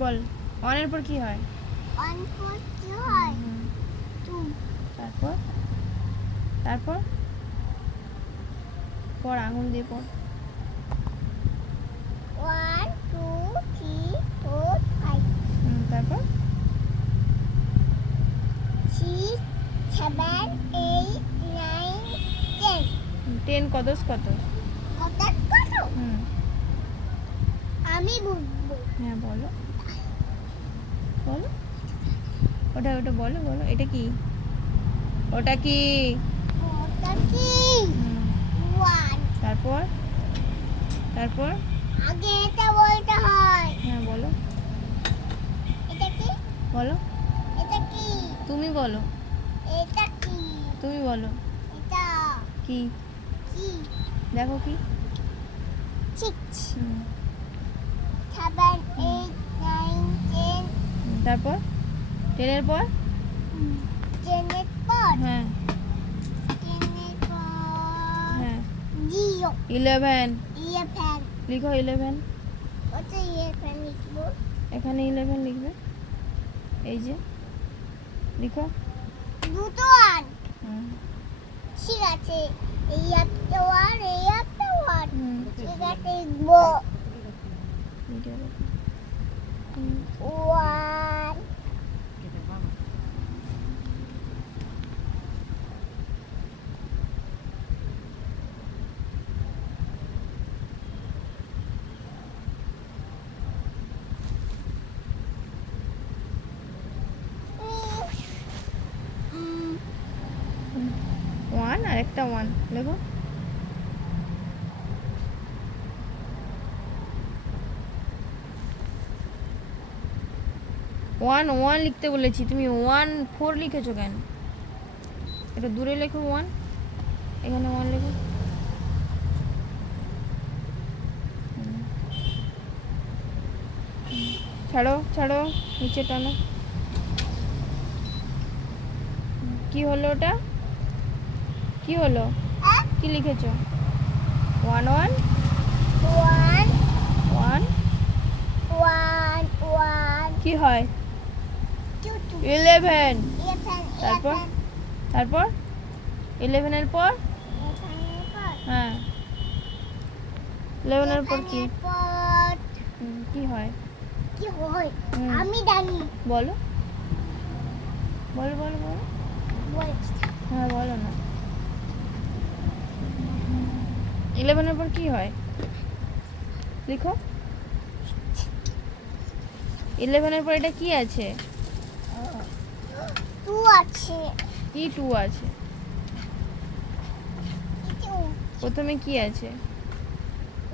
বল ওয়ানের পর কি হয়? কি হয় টু তারপর? তারপর? পর আঙুল দিয়ে পর। One two three four five তারপর six seven eight nine ten ten কত কত? আমি বুঝব হ্যাঁ বলো। বলো। ওটা ওটা বলো বলো। এটা কি? ওটা কি? ওটা কি? তারপর? তারপর? আগে এটা বলতে হয়। হ্যাঁ বলো। এটা কি? বলো। এটা কি? তুমি বলো। এটা কি? তুমি বলো। এটা কি? কি? দেখো কি। হুম, সেভেন এইট নাইন তারপর? টেনের পর? টেনের পর হ্যাঁ। টেনের পর হ্যাঁ। Zero eleven. ইলেভেন। লিখো ইলেভেন। ওটা ইলেভেন লিখব? এখানে ইলেভেন লিখবে। এই যে। লিখো। দুটো হুম, ঠিক আছে। এই একটা ওয়ান এই একটা ওয়ান হুম, ঠিক আছে লিখব এইটা লিখো। হুম, ওয়ান উম, ওয়ান আর একটা ওয়ান লেখো ওয়ান ওয়ান লিখতে বলেছি। তুমি ওয়ান ফোর লিখেছো কেন? এটা দূরে লেখো ওয়ান এখানে ওয়ান লেখো। ছাড়ো ছাড়ো নিচে টানো। কি হলো ওটা? কি হলো? কি লিখেছো? One one one one one one কি হয়? ইলেভেন তারপর? তারপর? ইলেভেনের পর? হ্যাঁ। ইলেভেনের পর কি? কি হয়? কি হয়? আমি জানি। বলো। বলো বলো বলো। হ্যাঁ বলো না। ইলেভেনের পর কি হয়? লিখো। ইলেভেনের পর এটা কি আছে? টু আছে। কি টু আছে? প্রথমে কি আছে?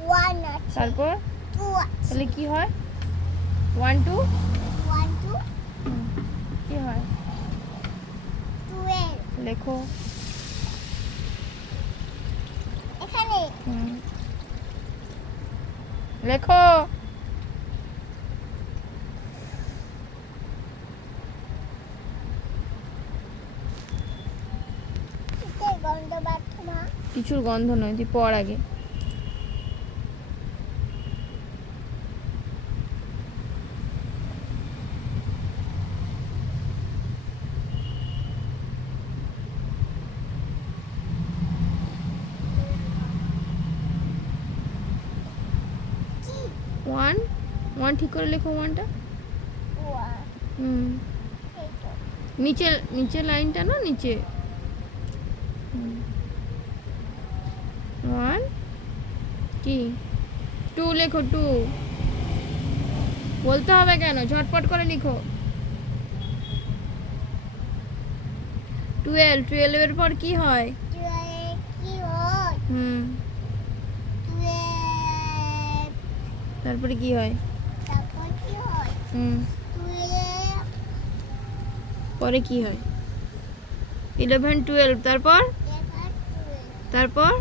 ওয়ান আছে। তারপর? টু আছে। তাহলে কি হয়? One two? One two. কি হয়? টুয়েলভ। লেখো। এখানে। লেখো। কিছুর গন্ধ নয় তুই পড় আগে। ওয়ান ওয়ান ঠিক করে লেখো ওয়ানটা হুম। নিচে নিচে লাইনটা না নিচে? ওয়ান কি? টু লেখো টু বলতে হবে কেন? ঝটপট করে লিখো। টুয়েলভ টুয়েলভের পর কি হয়? হুম। তারপর কি হয়? হুম। পরে কি হয়? ইলেভেন টুয়েলভ তারপর? তারপর?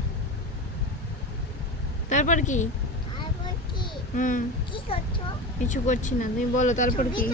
তারপর কি? হুম। কিছু করছি না তুমি বলো তারপর কি?